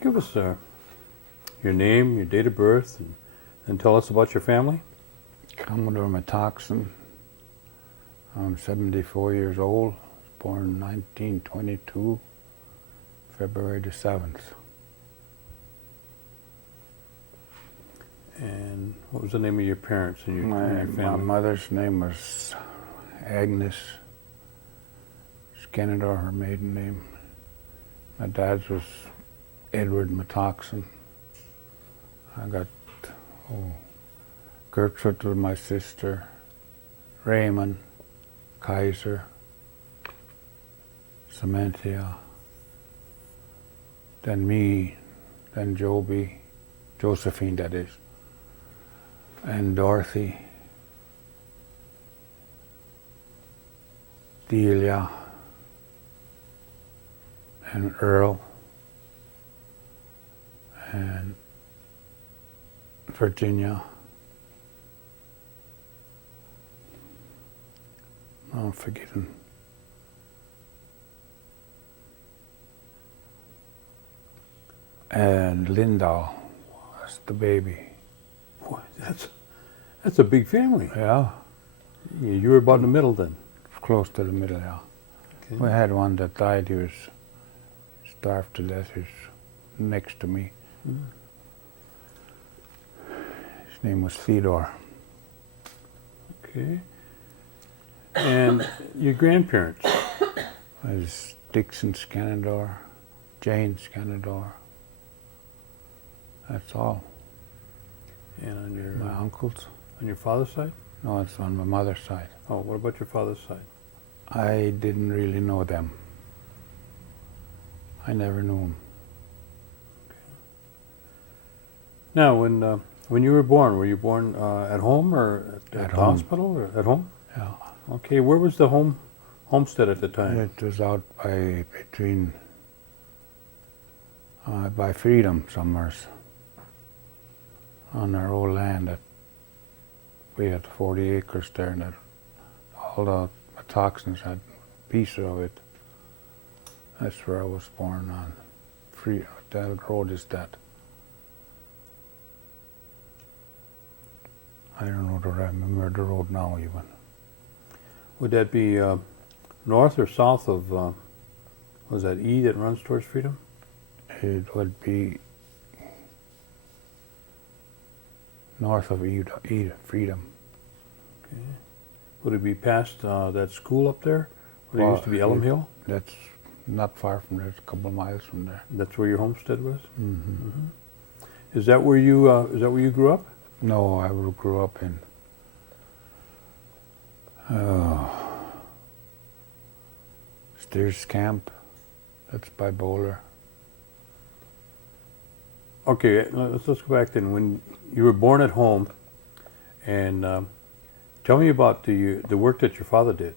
you give us your name, your date of birth, and tell us about your family? Commodore Metoxen. I'm 74 years old. Born in 1922, February the 7th. And what was the name of your parents and your family? My mother's name was Agnes Skenador, her maiden name. My dad's was Edward Metoxen. I got Gertrude was my sister, Raymond, Kaiser, Samantha, then me, then Josephine that is, and Dorothy, Delia, and Earl, and Virginia. I'm forgetting. And Linda was the baby. Boy, that's a big family. Yeah. You were about in the middle then? Close to the middle, yeah. Okay. We had one that died. He was starved to death. He was next to me. Mm. His name was Theodore. Okay. And your grandparents? Was Dixon Skenador, Jane Skenador. That's all. And on My uncles. On your father's side? No, it's on my mother's side. Oh, what about your father's side? I didn't really know them. I never knew them. Now, when you were were you born at home or at the home. hospital or at home? Yeah. Okay, where was the homestead at the time? It was out by Freedom somewhere on our old land. That we had 40 acres there, and that all the Metoxens had a piece of it. That's where I was born on. That road is that. I don't know I remember the road now even. Would that be north or south of, was that E that runs towards Freedom? It would be north of Freedom. Okay. Would it be past that school up there? Where there used to be Elm Hill? That's not far from there. It's a couple of miles from there. That's where your homestead was? Mm-hmm. Mm-hmm. Is that where you grew up? No, I grew up in Steers Camp. That's by Bowler. Okay, let's go back then. When you were born at home, and tell me about the work that your father did.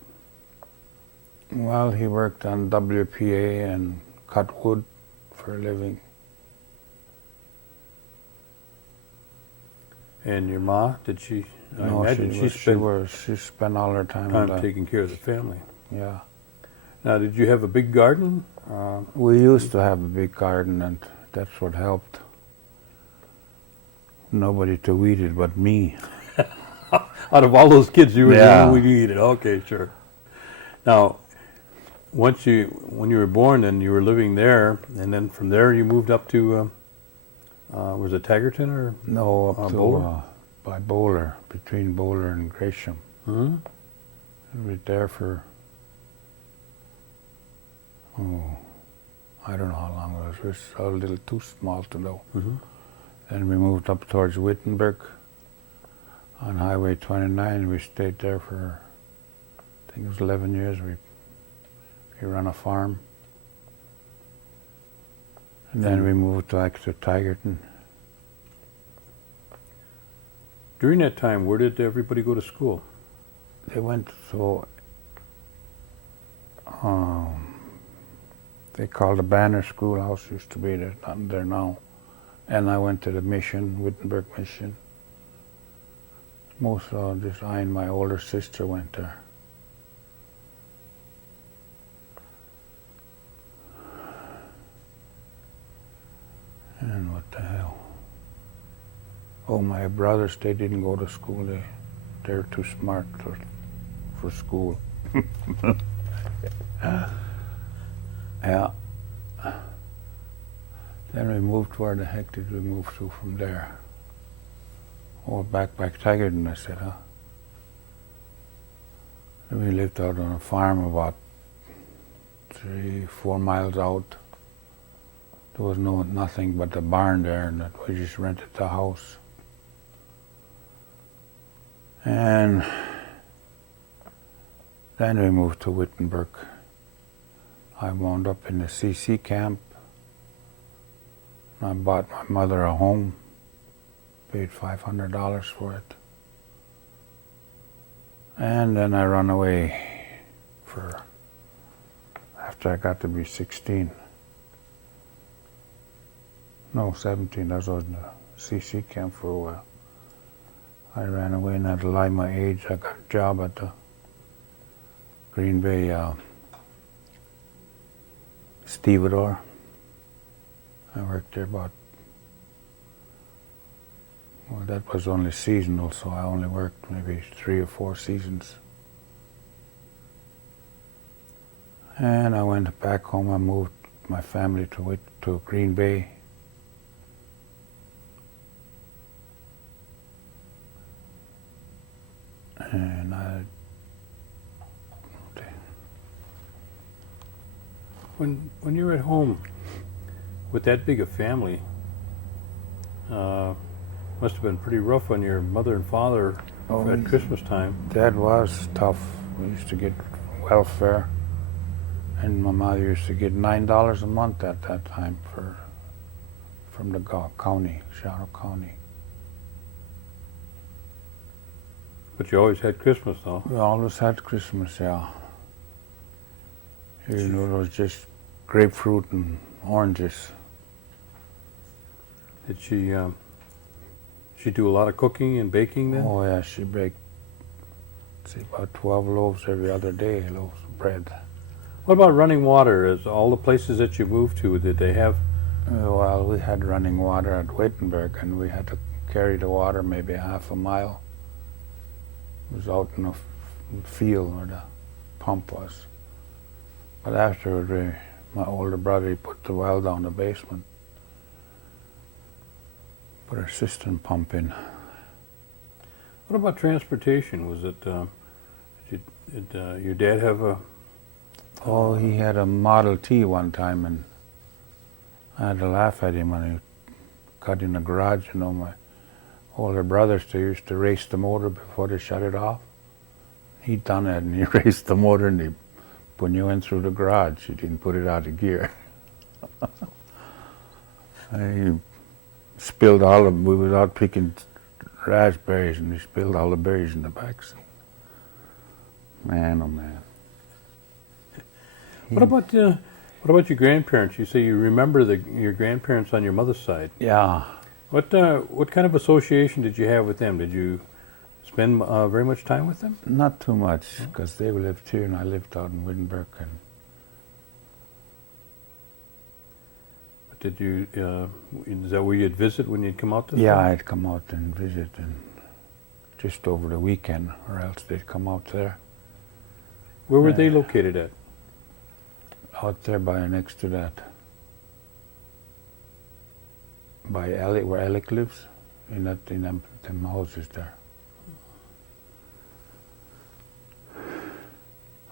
Well, he worked on WPA and cut wood for a living. And your ma, did she? No, she spent all her time taking care of the family. Yeah. Now, did you have a big garden? We used to have a big garden, and that's what helped. Nobody to weed it but me. Out of all those kids, you were the Yeah. only one who weed it. Okay, sure. Now, when you were born, then you were living there, and then from there you moved up to, was it Taggarton or? No, up to Bowler? By Bowler, between Bowler and Gresham. Mm-hmm. I was there for, I don't know how long it was. It was a little too small to know. Mm-hmm. Then we moved up towards Wittenberg on Highway 29. We stayed there for, I think it was 11 years. We ran a farm. And then we moved to Taggarton. During that time, where did everybody go to school? They went they called the Banner Schoolhouse, used to be there, not there now. And I went to the mission, Wittenberg Mission. Most just I and my older sister went there. And what the hell? Oh, my brothers, they didn't go to school. They're too smart for school. Yeah. Then we moved. Where the heck did we move to from there? Oh, back by Tigerton, I said, huh? Then we lived out on a farm about 3-4 miles out. There was nothing but the barn there, and we just rented the house. And then we moved to Wittenberg. I wound up in the CC camp. I bought my mother a home, paid $500 for it. And then I run away after I got to be 16. No, 17, I was in the CC camp for a while. I ran away and had to lie my age. I got a job at the Green Bay stevedore. I worked there well, that was only seasonal, so I only worked maybe 3 or 4 seasons. And I went back home. I moved my family to Green Bay. And When you were at home with that big a family, must have been pretty rough on your mother and father at Christmas time. That was tough. We used to get welfare, and my mother used to get $9 a month at that time from the county, Shadow County. But you always had Christmas, though. We always had Christmas, yeah. You know, it was just grapefruit and oranges. Did she do a lot of cooking and baking then? Oh yeah, she baked, about 12 loaves every other day, loaves of bread. What about running water? Is all the places that you moved to, did they have? Well, we had running water at Wittenberg, and we had to carry the water maybe half a mile. It was out in the field where the pump was. But afterward, my older brother, he put the well down the basement, put a cistern pump in. What about transportation? Was it, did your dad have a... Oh, he had a Model T one time, and I had to laugh at him when he got in the garage. You know, my older brothers, they used to race the motor before they shut it off. He'd done it, and he raced the motor, and when you went through the garage, he didn't put it out of gear. He spilled we was out picking raspberries, and he spilled all the berries in the backseat. Man, oh man. What about your grandparents? You say you remember your grandparents on your mother's side. Yeah. What kind of association did you have with them? Did you spend very much time with them? Not too much, because they lived here and I lived out in Wittenberg. But did you? Is that where you'd visit when you'd come out to? Yeah, I'd come out and visit, and just over the weekend, or else they'd come out there. Where were they located at? Out there by next to that. By Alec, where Alec lives, in them houses there.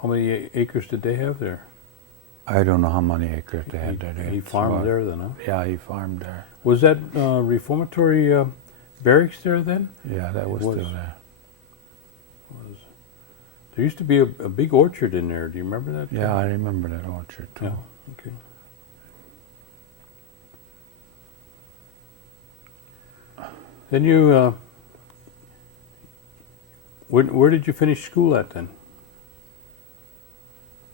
How many acres did they have there? I don't know how many acres they had there. He farmed there then, huh? Yeah, he farmed there. Was that reformatory barracks there then? Yeah, that was still there. There used to be a big orchard in there. Do you remember that? Yeah, I remember that orchard too. Yeah, okay. Then you, where did you finish school at then?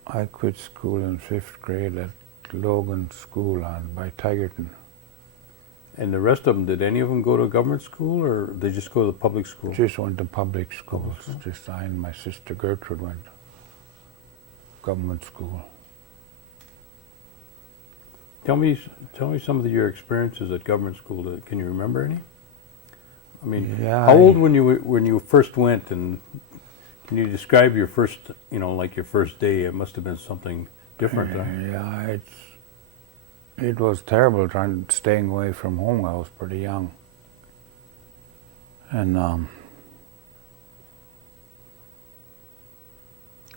I quit school in 5th grade at Logan School by Tigerton. And the rest of them, did any of them go to government school, or they just go to the public school? Just went to public schools. Just I and my sister Gertrude went to government school. Tell me some of your experiences at government school. Can you remember any? I mean, Yeah, how old when you first went, and can you describe your first, like your first day? It must have been something different, huh? Yeah, it was terrible staying away from home. I was pretty young. And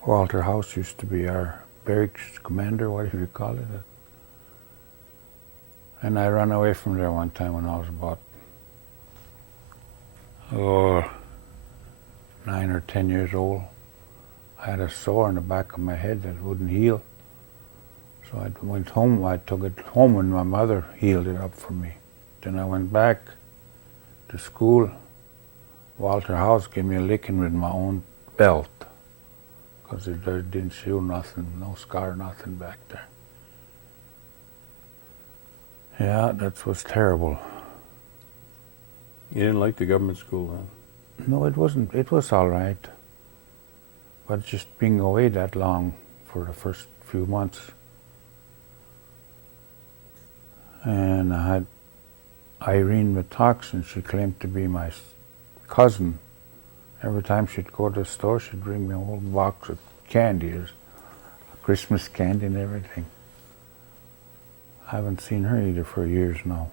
Walter House used to be our barracks commander, whatever you call it. And I ran away from there one time when I was about 9 or 10 years old. I had a sore in the back of my head that wouldn't heal. So I went home. I took it home and my mother healed it up for me. Then I went back to school. Walter House gave me a licking with my own belt because it didn't show nothing, no scar, nothing back there. Yeah, that was terrible. You didn't like the government school, huh? No, it wasn't. It was all right. But just being away that long for the first few months. And I had Irene Metoxen. She claimed to be my cousin. Every time she'd go to the store, she'd bring me a whole box of candy, Christmas candy and everything. I haven't seen her either for years now.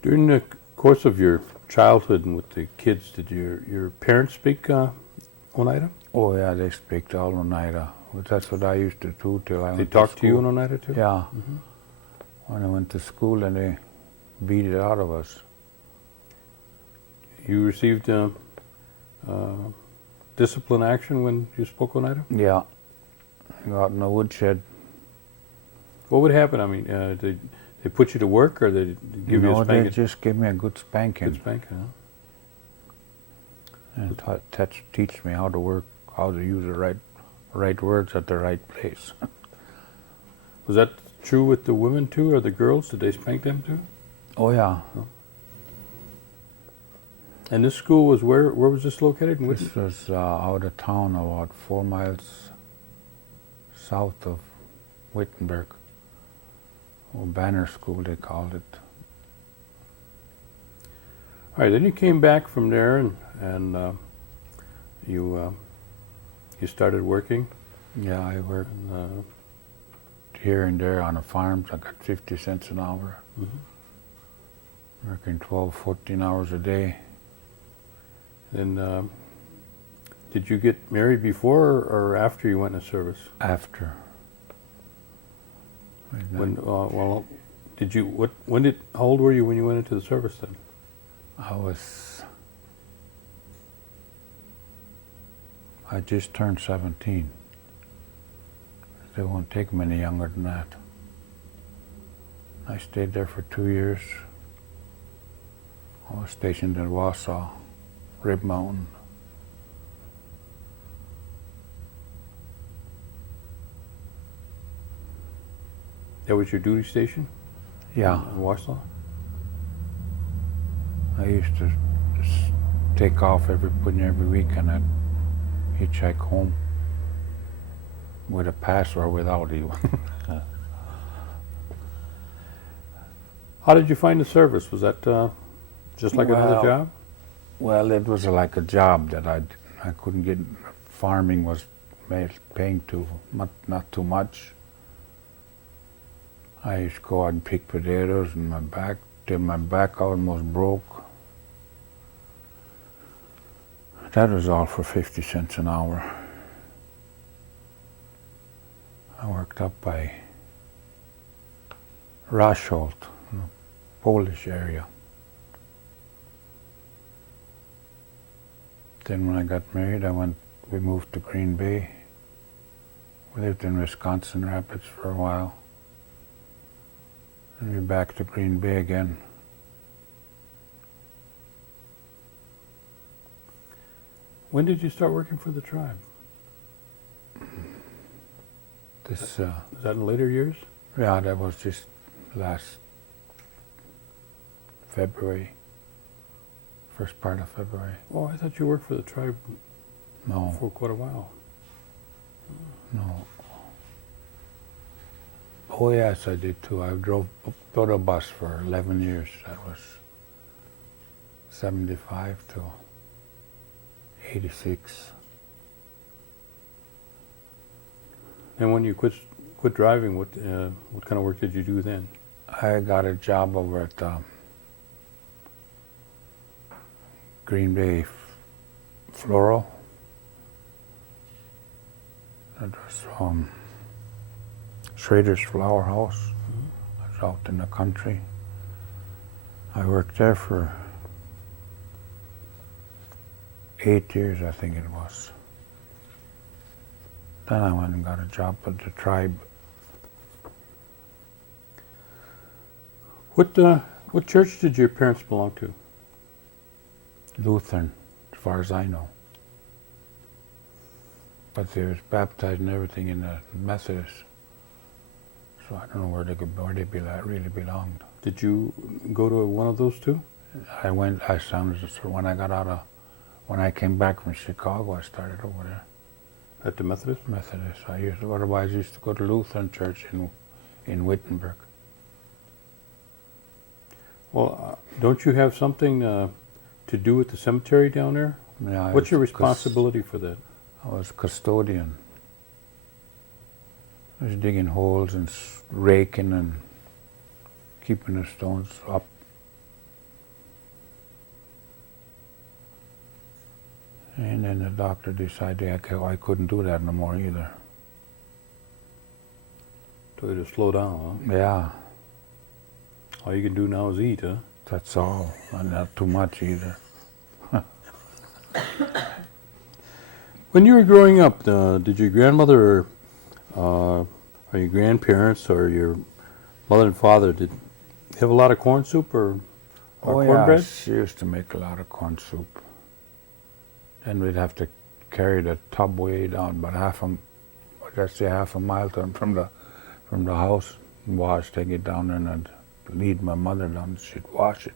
During the course of your childhood and with the kids, did your parents speak Oneida? Oh yeah, they speak all Oneida. That's what I used to do till I went to school. They talked to you in Oneida too? Yeah. Mm-hmm. When I went to school, and they beat it out of us. You received discipline action when you spoke Oneida? Yeah. I got in the woodshed. What would happen? I mean, did they put you to work, or they give you a spanking? No, they just gave me a good spanking. Good spanking, huh? And teach me how to work, how to use the right words at the right place. Was that true with the women too, or the girls? Did they spank them too? Oh yeah. Oh. And this school was where was this located? This was out of town, about 4 miles south of Wittenberg. Or Banner School, they called it. All right, then you came back from there, and you started working. Yeah, I worked here and there on the farms. I got 50 cents an hour. Mm-hmm. Working 12, 14 hours a day. Then, did you get married before or after you went into service? After. When? Did you? How old were you when you went into the service then? I just turned 17. They won't take them any younger than that. I stayed there for 2 years. I was stationed in Wausau, Rib Mountain. That was your duty station? Yeah. In Wausau? I used to take off every week and I'd hitchhike home with a pass or without even. How did you find the service? Was that just like another job? Well, it was like a job that I couldn't get. Farming was paying not too much. I used to go out and pick potatoes and till my back almost broke. That was all for 50 cents an hour. I worked up by Rasholt, in the Polish area. Then when I got married, we moved to Green Bay. We lived in Wisconsin Rapids for a while. And we're back to Green Bay again. When did you start working for the tribe? Was that in later years? Yeah, that was just last February, first part of February. Oh, I thought you worked for the tribe No. for quite a while. No, Oh yes, I did too. I drove Dodo Bus for 11 years. That was 75 to 86. And when you quit driving, what kind of work did you do then? I got a job over at Green Bay Floral. That was Schrader's Flower House. I was out in the country. I worked there for 8 years, I think it was. Then I went and got a job at the tribe. What church did your parents belong to? Lutheran, as far as I know. But they was baptized and everything in the Methodist. So I don't know where they really belonged. Did you go to one of those two? When I came back from Chicago, I started over there. At the Methodist? Methodist. Otherwise I used to go to Lutheran church in Wittenberg. Well, don't you have something to do with the cemetery down there? Yeah, What's your responsibility for that? I was custodian. I was digging holes and raking and keeping the stones up. And then the doctor decided I couldn't do that no more either. Told you to slow down, huh? Yeah, All you can do now is eat, huh? that's all. And not too much either. When you were growing up, did your grandmother or your grandparents or your mother and father did have a lot of corn soup or cornbread? Yeah, she used to make a lot of corn soup. Then we'd have to carry the tub way down about half a mile from the house, and take it down there, and I'd lead my mother down. She'd wash it.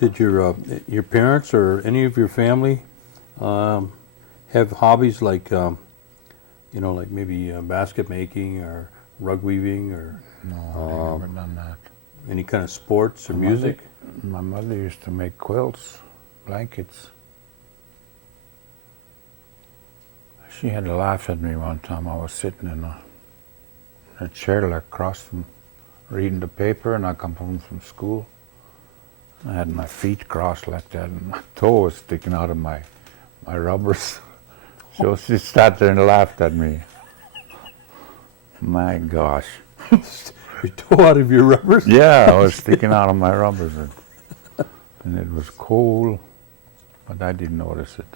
Did your parents or any of your family have hobbies like like maybe basket making or rug weaving or No, I've never done that. any kind of sports or music? My mother used to make quilts, blankets. She had to laugh at me one time. I was sitting in a chair like across from reading the paper, and I come home from school. I had my feet crossed like that, and my toe was sticking out of my rubbers. So she sat there and laughed at me. My gosh. Your toe out of your rubbers? Yeah, I was sticking out of my rubbers. And it was cold, but I didn't notice it.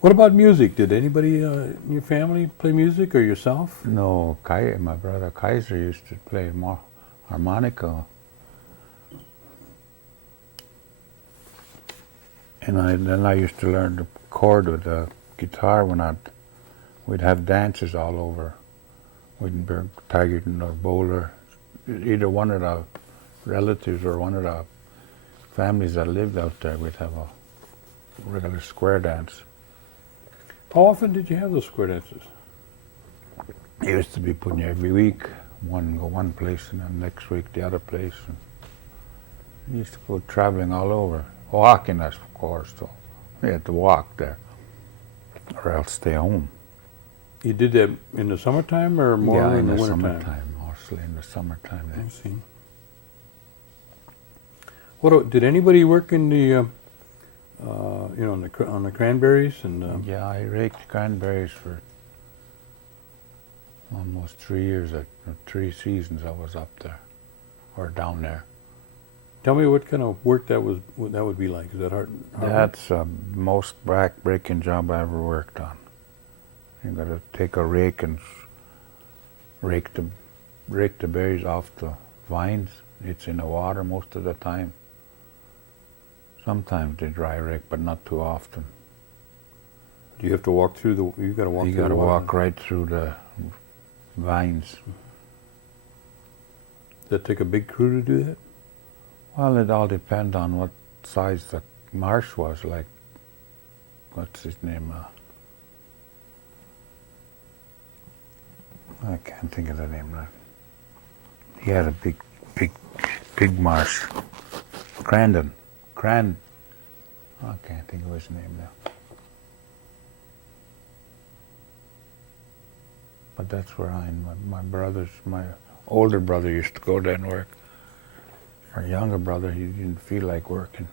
What about music? Did anybody in your family play music or yourself? No, my brother Kaiser used to play harmonica. And then I used to learn the chord with the guitar when we'd have dances all over Wittenberg, Tigerton, or Boulder. Either one of the relatives or one of the families that lived out there, we'd have a regular square dance. How often did you have those square dances? It used to be putting every week. Go one place and then next week the other place. And we used to go traveling all over. Walking, of course, though. We had to walk there or else stay home. You did that in the summertime or more in the wintertime? Summertime, mostly in the summertime. I see. Did anybody work in the, on the cranberries and? Yeah, I raked cranberries for almost 3 years. 3 seasons I was up there or down there. Tell me what kind of work that would be like. Is that hard? That's the most back-breaking job I ever worked on. You got to take a rake and rake the berries off the vines. It's in the water most of the time. Sometimes they dry rake, but not too often. Do you have to walk through the? You got to walk. You got to walk right through the vines. Does that take a big crew to do that? Well, it all depends on what size the marsh was. Like what's his name? I can't think of the name now. He had a big marsh. Crandon. I can't think of his name now. But that's where my older brother used to go there and work. My younger brother, he didn't feel like working.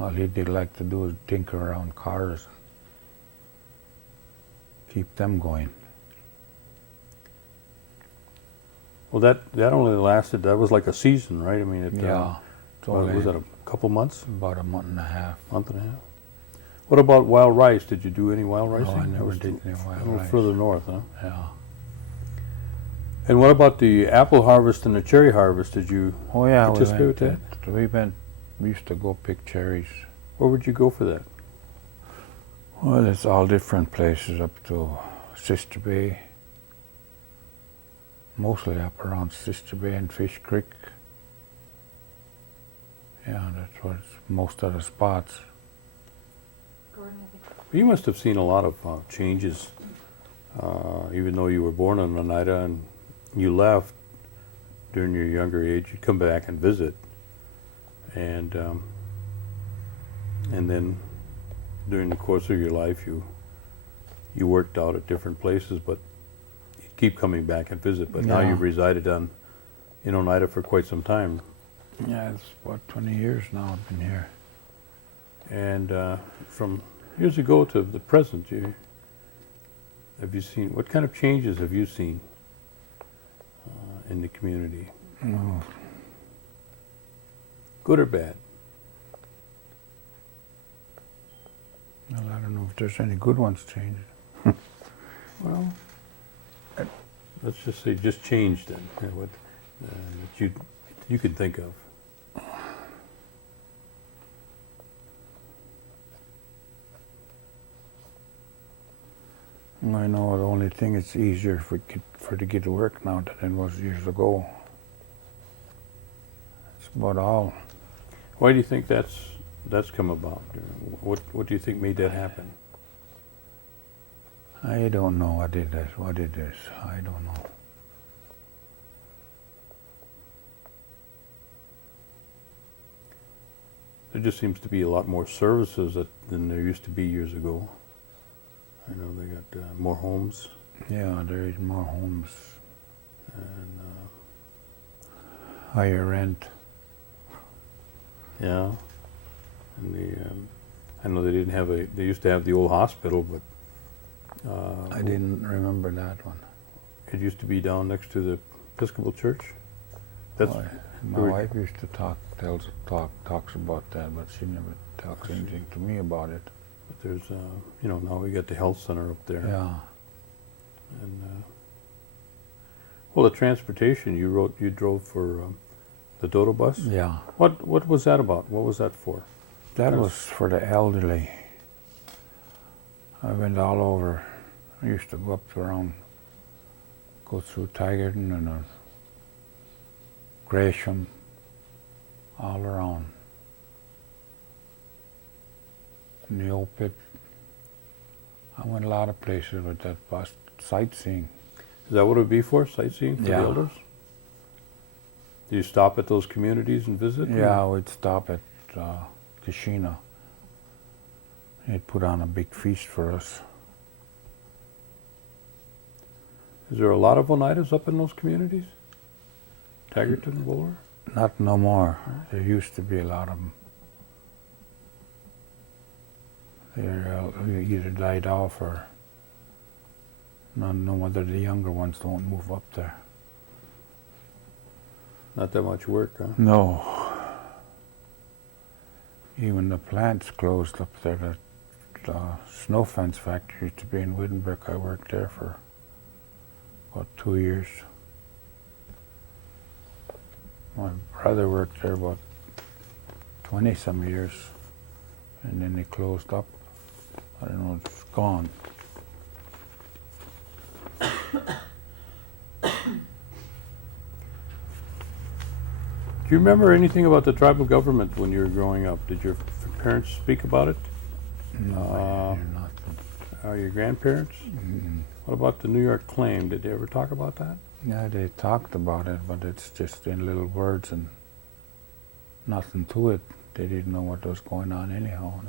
All he did like to do was tinker around cars, keep them going. Well, that only lasted. That was like a season, right? I mean, Yeah. was that a couple months? About a month and a half. Month and a half. What about wild rice? Did you do any wild rice? No, I never did any wild A little rice. further north, huh? Yeah. And what about the apple harvest and the cherry harvest? Did you Oh yeah, participate with that? We used to go pick cherries. Where would you go for that? Well, it's all different places up to Sister Bay. Mostly up around Sister Bay and Fish Creek. Yeah, that's what's most of the spots. You must have seen a lot of changes, even though you were born in Oneida and you left during your younger age. You'd come back and visit, and then during the course of your life, you worked out at different places, but you'd keep coming back and visit. But now Yeah. you've resided in Oneida for quite some time, Yeah, it's about 20 years now I've been here. and from years ago to the present, have you seen, what kind of changes have you seen in the community? Oh, Good or bad? well, I don't know if there's any good ones changed. Well, let's just say just changed then, what that you could think of. I know the only thing it's easier to get to work now than it was years ago. That's about all. Why do you think that's come about? What do you think made that happen? I don't know what it is. I don't know. There just seems to be a lot more services than there used to be years ago. I know they got more homes, Yeah, there is more homes, and higher rent. yeah, and I know they used to have the old hospital, but I didn't remember that one. it used to be down next to the Episcopal Church. That's My where- wife used to talks about that, but she never talks anything to me about it. but there's now we got the health center up there. Yeah. And well, the transportation you drove for the Dodo Bus. Yeah. What was that about? What was that for? That Yes. was for the elderly. I went all over. I used to go up to go through Tigerton and Gresham, all around. In the old pit. I went a lot of places with that bus, sightseeing. Is that what it would be for? Sightseeing for Yeah. the elders? Do you stop at those communities and visit? Yeah, we'd stop at Kashina. They'd put on a big feast for us. Is there a lot of Oneidas up in those communities? Tigerton, Wooler? Not no more. There used to be a lot of them. They're either died off or no whether the younger ones don't move up there. Not that much work, huh? No. Even the plants closed up there. The snow fence factory used to be in Wittenberg. I worked there for about 2 years. My brother worked there about 20 some years, and then they closed up. I don't know, it's gone. Did you remember anything about the tribal government when you were growing up? Did your parents speak about it? No, I hear nothing. Or your grandparents? What about the New York claim? Did they ever talk about that? Yeah, they talked about it, but it's just in little words and nothing to it. They didn't know what was going on anyhow.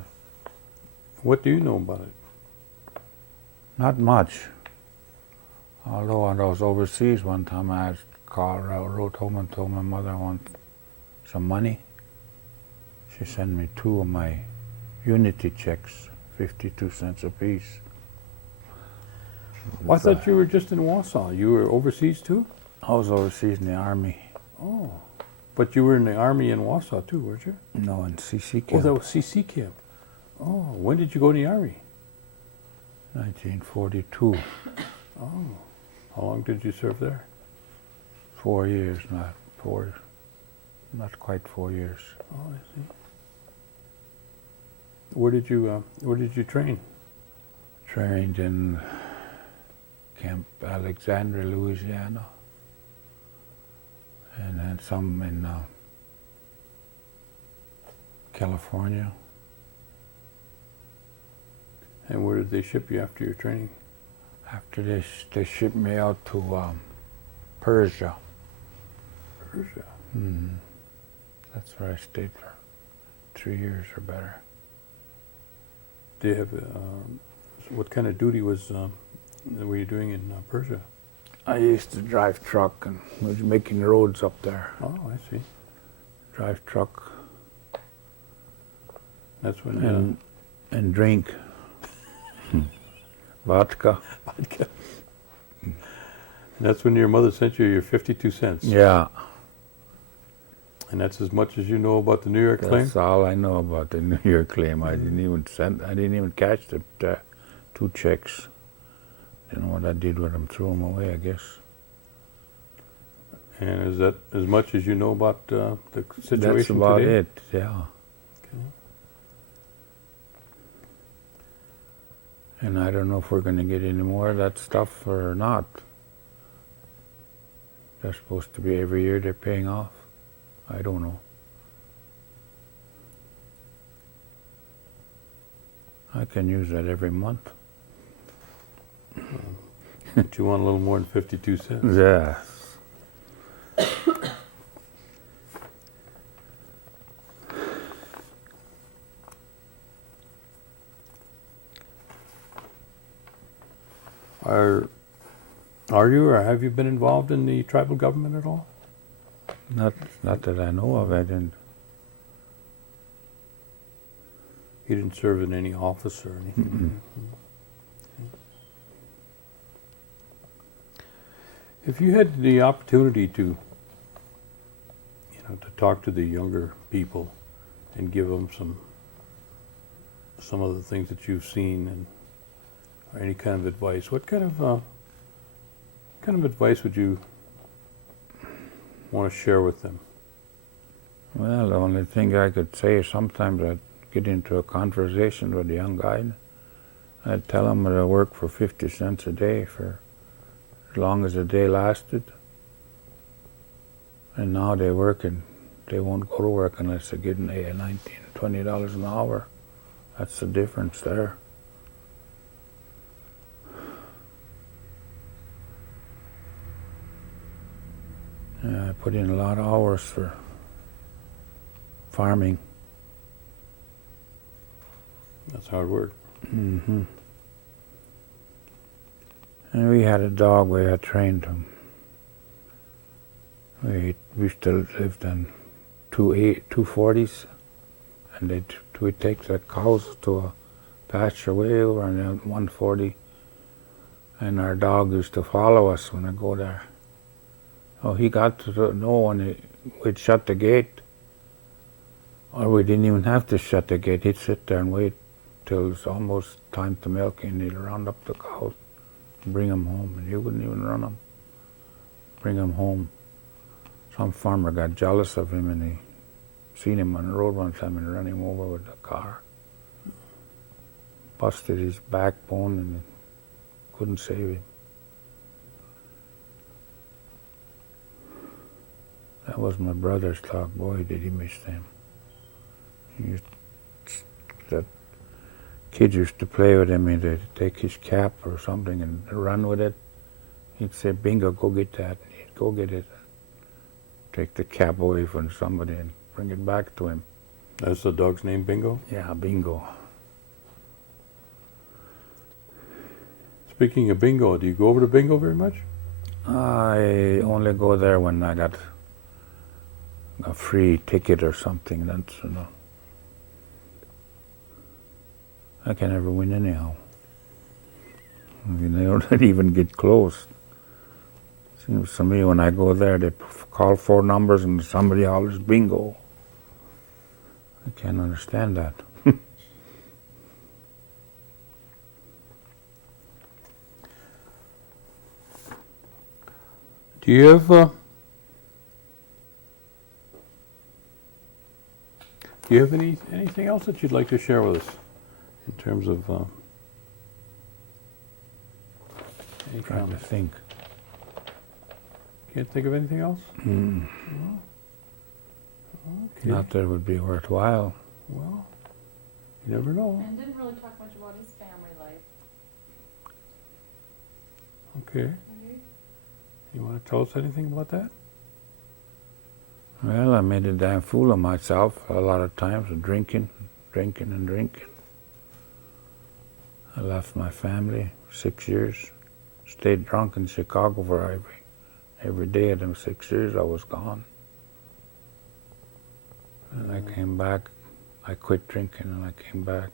What do you know about it? Not much. Although when I was overseas one time, I wrote home and told my mother I want some money. She sent me 2 of my Unity checks, 52 cents a piece. Well, I thought you were just in Wausau. You were overseas too? I was overseas in the Army. Oh. But you were in the Army in Wausau too, weren't you? No, in CC camp. Oh, that was CC camp. Oh, when did you go in the Army? 1942. Oh. How long did you serve there? 4 years, not quite 4 years. Oh, I see. Where did you train? Trained in Camp Alexandria, Louisiana, and then some in California. And where did they ship you after your training? After this, they shipped me out to Persia. Persia. Mm-hmm. That's where I stayed for 3 years or better. They have. What kind of duty were you doing in Persia? I used to drive truck and was making roads up there. Oh, I see. Drive truck That's when. and drink vodka. Vodka. That's when your mother sent you your 52 cents. Yeah, And that's as much as you know about the New York claim? that's all I know about the New York claim. I didn't even catch the 2 checks. Didn't know what I did with them. Threw them away, I guess. And is that as much as you know about the situation today? That's about it. Yeah. Okay. And I don't know if we're going to get any more of that stuff or not. They're supposed to be every year they're paying off. I don't know. I can use that every month. But you want a little more than 52 cents? Yeah. Are you or have you been involved in the tribal government at all? Not that I know of. I didn't. You didn't serve in any office or anything? If you had the opportunity to talk to the younger people and give them some of the things that you've seen and or any kind of advice, what kind of advice would you want to share with them? Well, the only thing I could say is sometimes I'd get into a conversation with a young guy. I'd tell him that I work for 50 cents a day for as long as the day lasted. And now they work and they won't go to work unless they're getting $19, $20 an hour. That's the difference there. Yeah, I put in a lot of hours for farming. That's hard work. Mm-hmm. And we had a dog. We had trained him. We still lived on 240s, and we'd take the cows to a pasture way over on 140, and our dog used to follow us when I go there. Oh, he got to know when we'd shut the gate, or we didn't even have to shut the gate. He'd sit there and wait till it's almost time to milk, and he'd round up the cows and bring them home, and he wouldn't even run them. Bring them home. Some farmer got jealous of him, and he seen him on the road one time and ran him over with the car. Busted his backbone and couldn't save him. That was my brother's dog. Boy, did he miss them. The kids used to play with him, and they'd take his cap or something and run with it. He'd say, "Bingo, go get that." And he'd go get it. Take the cap away from somebody and bring it back to him. That's the dog's name, Bingo? Yeah, Bingo. Speaking of Bingo, do you go over to Bingo very much? I only go there when I got a free ticket or something. That's, I can never win anyhow. I mean, they don't even get close. Seems to me when I go there, they call 4 numbers and somebody hollers bingo. I can't understand that. Do you have anything else that you'd like to share with us in terms of any Trying to comments? think. Can't think of anything else? Mm. No? Okay. Not that it would be worthwhile. Well, you never know. And didn't really talk much about his family life. Okay. Mhm. You want to tell us anything about that? Well, I made a damn fool of myself a lot of times, drinking. I left my family 6 years, stayed drunk in Chicago for every day of them 6 years I was gone. And I came back, I quit drinking and I came back.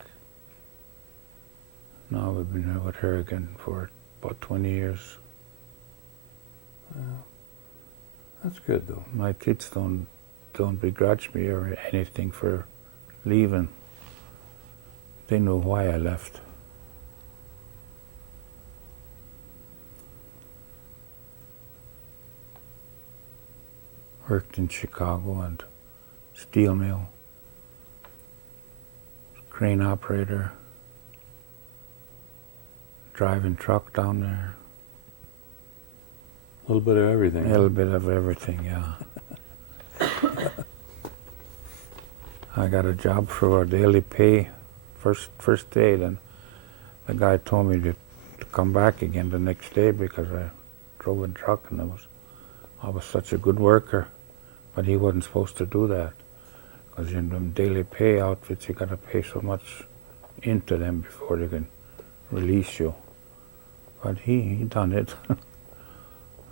Now I've been here with her again for about 20 years. Well, that's good though. My kids don't begrudge me or anything for leaving. They know why I left. Worked in Chicago and steel mill, crane operator, driving truck down there. A little bit of everything. A little bit of everything, yeah. I got a job for a daily pay first day, then the guy told me to come back again the next day because I drove a truck and I was such a good worker, but he wasn't supposed to do that because in them daily pay outfits you got to pay so much into them before they can release you. But he done it.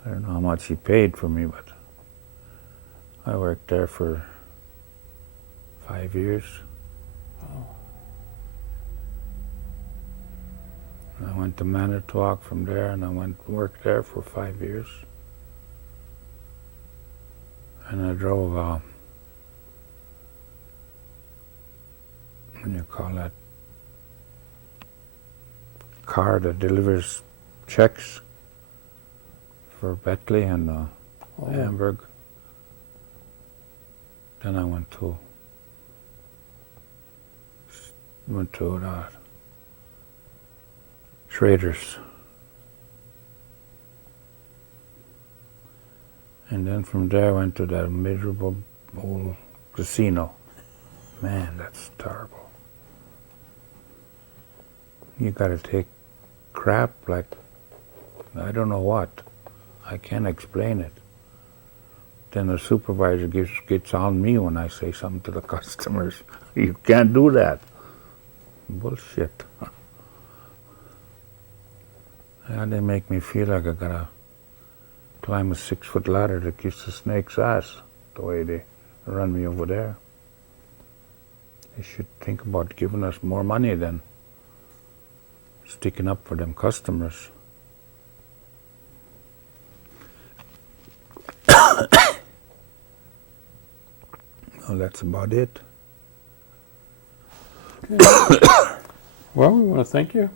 I don't know how much he paid for me, but I worked there for 5 years. Wow. I went to Manitowoc from there, and I worked there for 5 years. And I drove what do you call that? Car that delivers checks for Beckley and Hamburg. Then I went to Schrader's. And then from there I went to that miserable old casino. Man, that's terrible. You gotta take crap like, I don't know what. I can't explain it. Then the supervisor gets on me when I say something to the customers. You can't do that. Bullshit. Yeah, they make me feel like I gotta climb a 6-foot ladder to kiss the snake's ass, the way they run me over there. They should think about giving us more money than sticking up for them customers. Well, that's about it. Well, we want to thank you